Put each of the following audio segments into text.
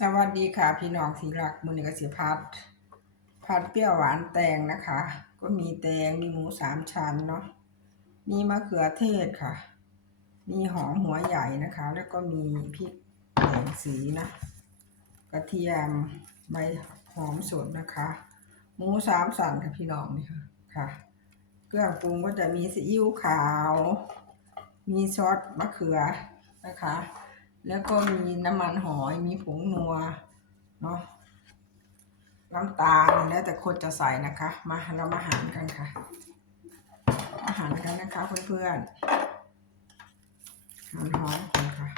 สวัสดีค่ะ พี่น้องที่รักมือนี้ก็สิพัดผัดเปรี้ยวหวานแตงนะคะ ก็มีแตงมีหมูสามชั้นเนาะมีมะเขือเทศค่ะ มีหอมหัวใหญ่นะคะ แล้วก็มีพริกแดงสีนะกระเทียมใบหอมสดนะคะ หมูสามสันค่ะพี่น้องนี่ค่ะค่ะ เครื่องปรุงก็จะมีซีอิ๊วขาว มีซอสมะเขือนะคะ แล้วก็มีน้ำมันหอย มีผงนัว เนาะ น้ำตาล แล้วแต่คนจะใส่นะคะ มาเรามาหั่นกันค่ะ อาหารกันนะคะเพื่อนๆหั่นหอมก่อนค่ะ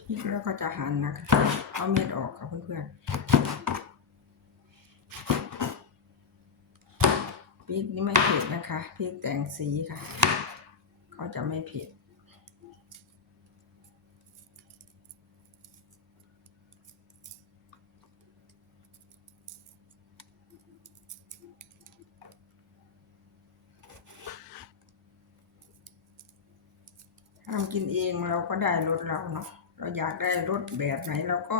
พ ริกแล้วก็จะหั่นนะคะเอาเม็ดออกค่ะเพื่อนๆพริกนี่ไม่เผ็ดนะคะพริกแตงสีค่ะ เขาจะไม่เผ็ดทำกินเองเราก็ได้รสเราเนาะ เราอยากได้รสแบบไหนเราก็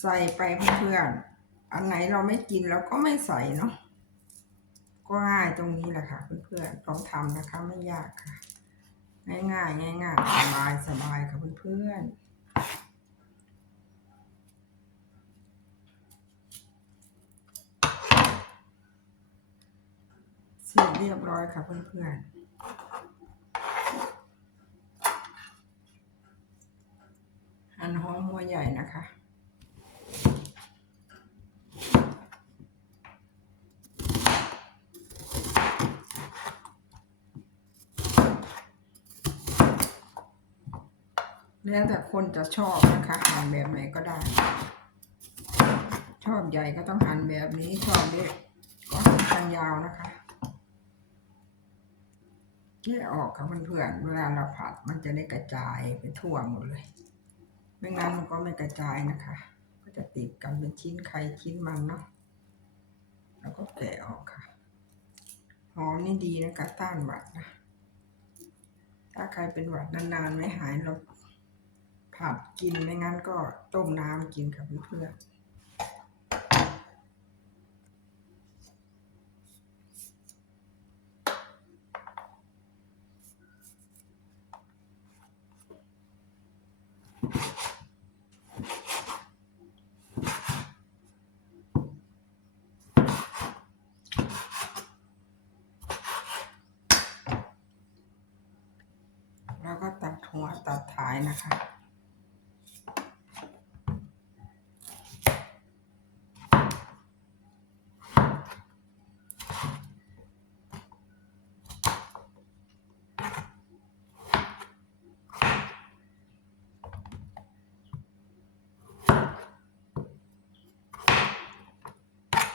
ใส่ไปเพื่อนๆอันไหนเราไม่กินเราก็ไม่ใส่เนาะก็ง่ายตรงนี้แหละค่ะเพื่อนๆลองทำนะคะไม่ยากค่ะ ง่ายๆง่ายๆสบายสบายค่ะเพื่อนๆเสร็จเรียบร้อยค่ะเพื่อนๆ หั่นหอมหัวใหญ่นะคะแล้วแต่คนจะชอบนะคะหั่นแบบไหนก็ได้ ชอบใหญ่ก็ต้องหั่นแบบนี้ชอบเล็กก็หั่นทางยาวนะคะแยกออกค่ะเพื่อนๆเวลาเราผัดมันจะได้กระจายไปทั่วหมดเลย ไม่งั้นมันก็ไม่กระจายนะคะ ก็จะติดกันเป็นชิ้นไข่ชิ้นมันเนาะ แล้วก็แกะออกค่ะ หอมนี่ดีนะคะต้านหวัดนะ ถ้าใครเป็นหวัดนานๆไม่หายเราผัดกินไม่งั้นก็ต้มน้ำกินค่ะเพื่อนๆ หัวตัดท้ายนะคะ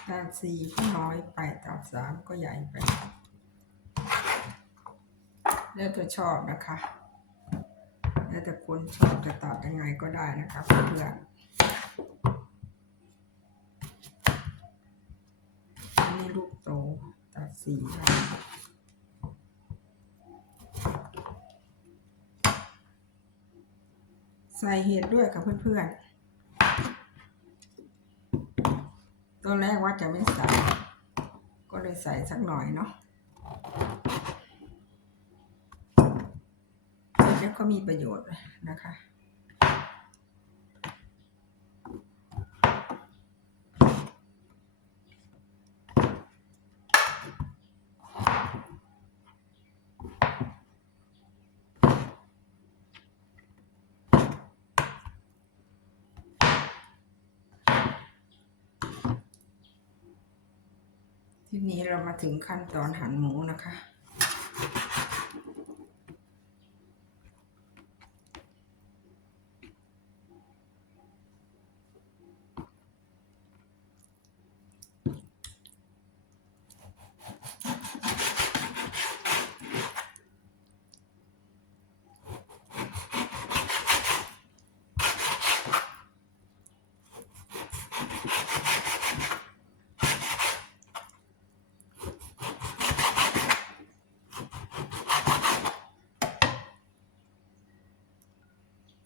ตัดสี่ก็น้อยไปตัดสามก็ใหญ่ไปแล้วแต่ชอบนะคะ แล้วแต่คนชอบจะตัดยังไงก็ได้นะคะเพื่อนนี่ลูกโตตัดสีใส่เห็ดด้วยค่ะเพื่อนๆตอนแรกว่าจะไม่ใส่ ก็เลยใส่สักหน่อยเนาะ แล้ว ก็มีประโยชน์นะคะ ทีนี้เรามาถึงขั้นตอนหั่นหมูนะคะ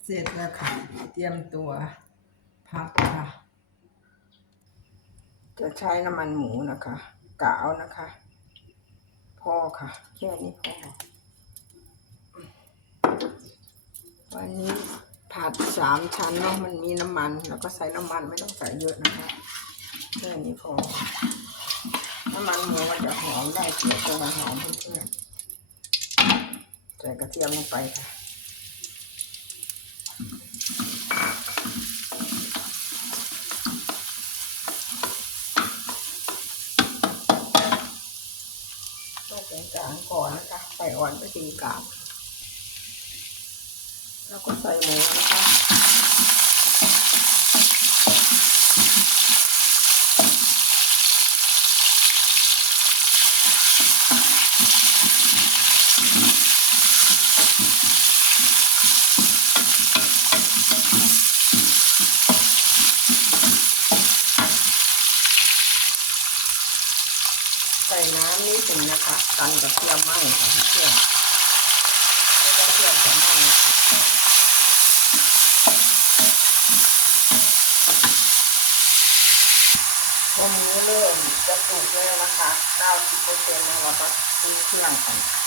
เสร็จแล้วค่ะ เตรียมตัวพักค่ะ จะใช้น้ำมันหมูนะคะกะเอานะคะ พอค่ะ แค่นี้พอ วันนี้ผัดสามชั้นเนาะมันมีน้ำมัน แล้วก็ใส่น้ำมันไม่ต้องใส่เยอะนะคะแค่นี้พอ น้ำมันหมูมันจะหอมได้เกี่ยวกับหอมเพื่อนๆใส่กระเทียมลงไปค่ะ ต้องเป็นกลางก่อนนะคะใส่ อ่อนไปถึงกลางแล้วก็ใส่หมูนะคะ ใส่น้ำนิดหนึ่งนะคะกันกระเทียมไหมค่ะเพื่อนไม่กระเทียมจะไหม้ค่ะพอหมูเริ่มจะสุกแล้วนะคะ90%แล้วเราก็ตีเครื่องกันค่ะ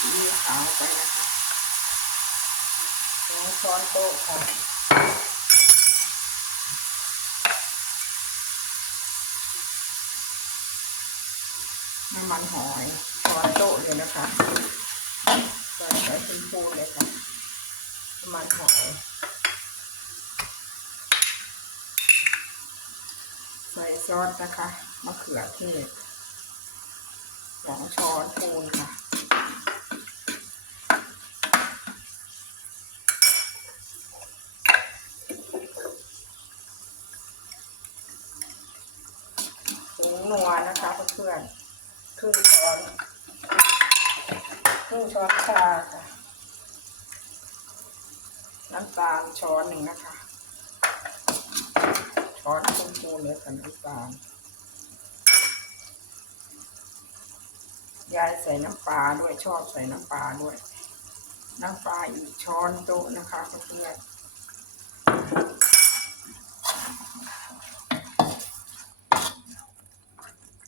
ตีขาวไปนะคะสองช้อนโต๊ะค่ะ น้ำมันหอยช้อนโต๊ะเลยนะคะใส่ใส่เป็นปูนเลยค่ะน้ำมันหอยใส่ซอสนะคะมะเขือเทศสองช้อนปูนค่ะ ผงนัวนะคะเพื่อนๆ ครึ่งช้อนครึ่งช้อนชาค่ะ น้ำตาลช้อนหนึ่งนะคะ ช้อนครึ่งปูนเลยค่ะน้ำตาลยายใส่น้ำปลาด้วยชอบใส่น้ำปลาด้วย น้ำปลาอีกช้อนโต๊ะนะคะเพื่อนๆ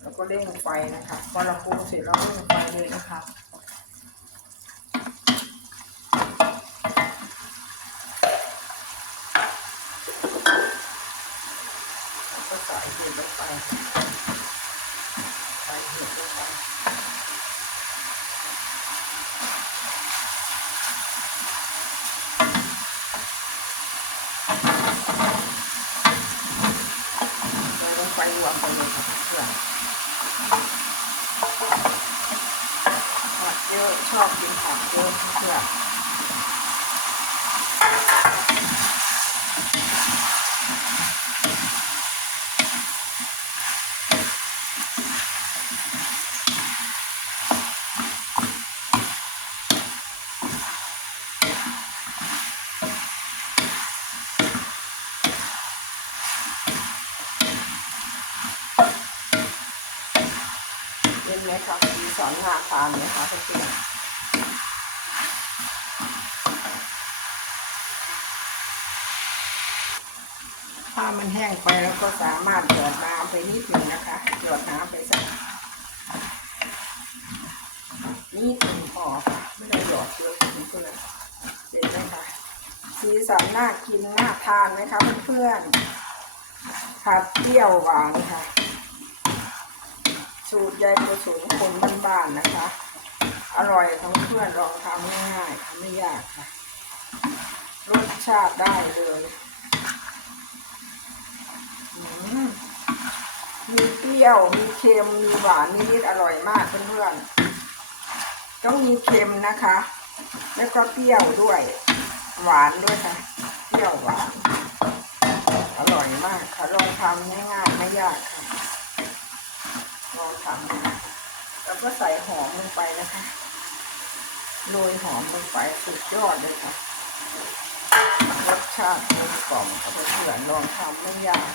แล้ว ก็เร่งไฟนะคะพอเราปรุงเสร็จเราเร่งไฟเลยนะคะแล้วก็ใส่เห็ดลงไปใส่เห็ดลงไปใส่ลงไปรวมไปเลยค่ะเพื่อน ผักเยอะชอบกินผักเยอะเพื่อ ไหมคะสีสันน่าทานไหมคะเพื่อนๆถ้ามันแห้งไปแล้วก็สามารถหยดน้ำไปนิดหนึ่งนะคะหยดน้ำไปสักนิดหนึ่งพอค่ะไม่ได้หยดเยอะเพื่อนๆเห็นไหมคะสีสันน่ากินน่าทานไหมคะเพื่อนๆผัดเปรี้ยวหวานค่ะ สูตรยายประสูงคนบ้านๆนะคะ อร่อยทั้งเพื่อนลองทำง่ายๆไม่ยากค่ะรสชาติได้เลยมมีเปรี้ยว มีเค็ม มีหวานนิดๆอร่อยมากเพื่อนๆต้องมีเค็มนะคะ แล้วก็เปรี้ยวด้วย หวานด้วยค่ะ เปรี้ยวหวาน อร่อยมากค่ะลองทำง่ายๆไม่ยากค่ะ ลองทำแล้วก็ใส่หอมลงไปนะคะโรยหอมลงไปสุดยอดเลยค่ะรสชาติกลมกล่อมเพื่อนลองทำไม่ยาก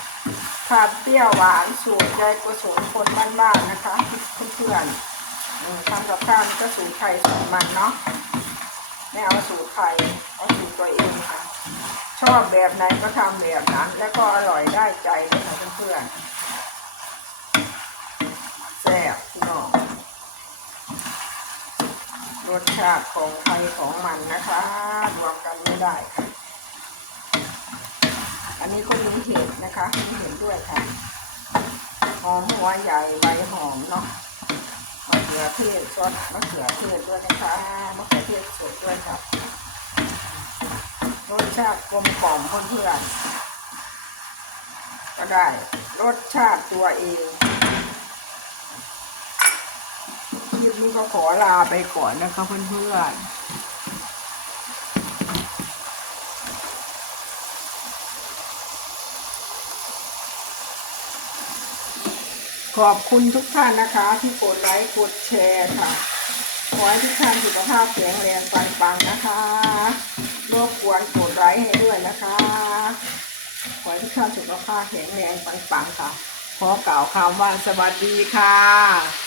ขาดเปรี้ยวหวานสูตรยายกุศลคนบ้านๆนะคะเพื่อนๆทำกับข้าวก็สูตรไทยสูตรมันเนาะไม่เอาสูตรไทยเอาสูตรตัวเองค่ะ ชอบแบบไหนก็ทำแบบนั้น แล้วก็อร่อยได้ใจเลยค่ะเพื่อนๆแซ่บพี่น้อง รสชาติของใครของมันนะคะรวมกันไม่ได้ค่ะอันนี้ก็มีเห็ดนะคะมีเห็ดด้วยค่ะหอมหัวใหญ่ใบหอมเนาะมะเขือเทศซอสมะเขือเทศด้วยนะคะมะเขือเทศสดด้วยค่ะรสชาติกลมกล่อมเพื่อนๆก็ได้รสชาติตัวเองค ลิปนี้ก็ขอลาไปก่อนนะคะเพื่อนๆขอบคุณทุกท่านนะคะ ที่กดไลค์กดแชร์ค่ะ ขอให้ทุกท่านสุขภาพแข็งแรงปังๆนะคะรบกวนกดไลค์ให้ด้วยนะคะ ขอให้ทุกท่านสุขภาพแข็งแรงปังๆค่ะ ขอกล่าวคำว่าสวัสดีค่ะ